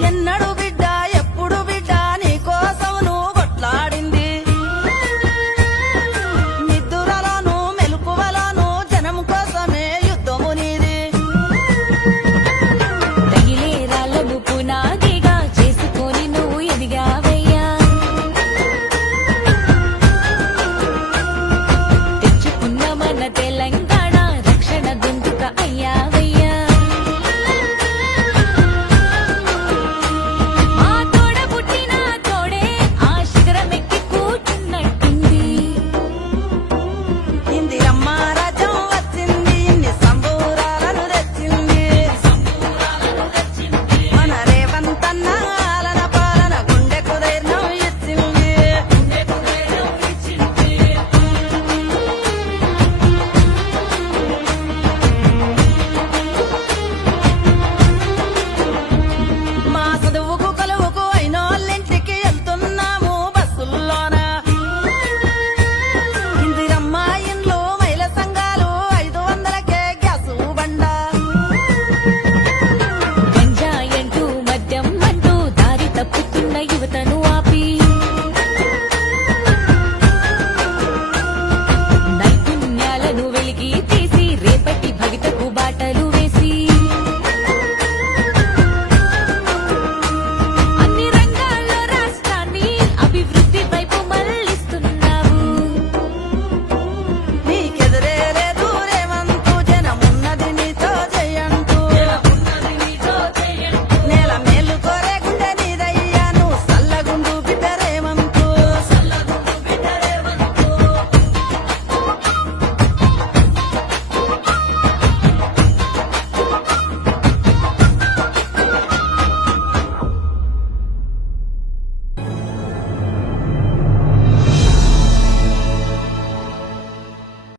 என்னடோ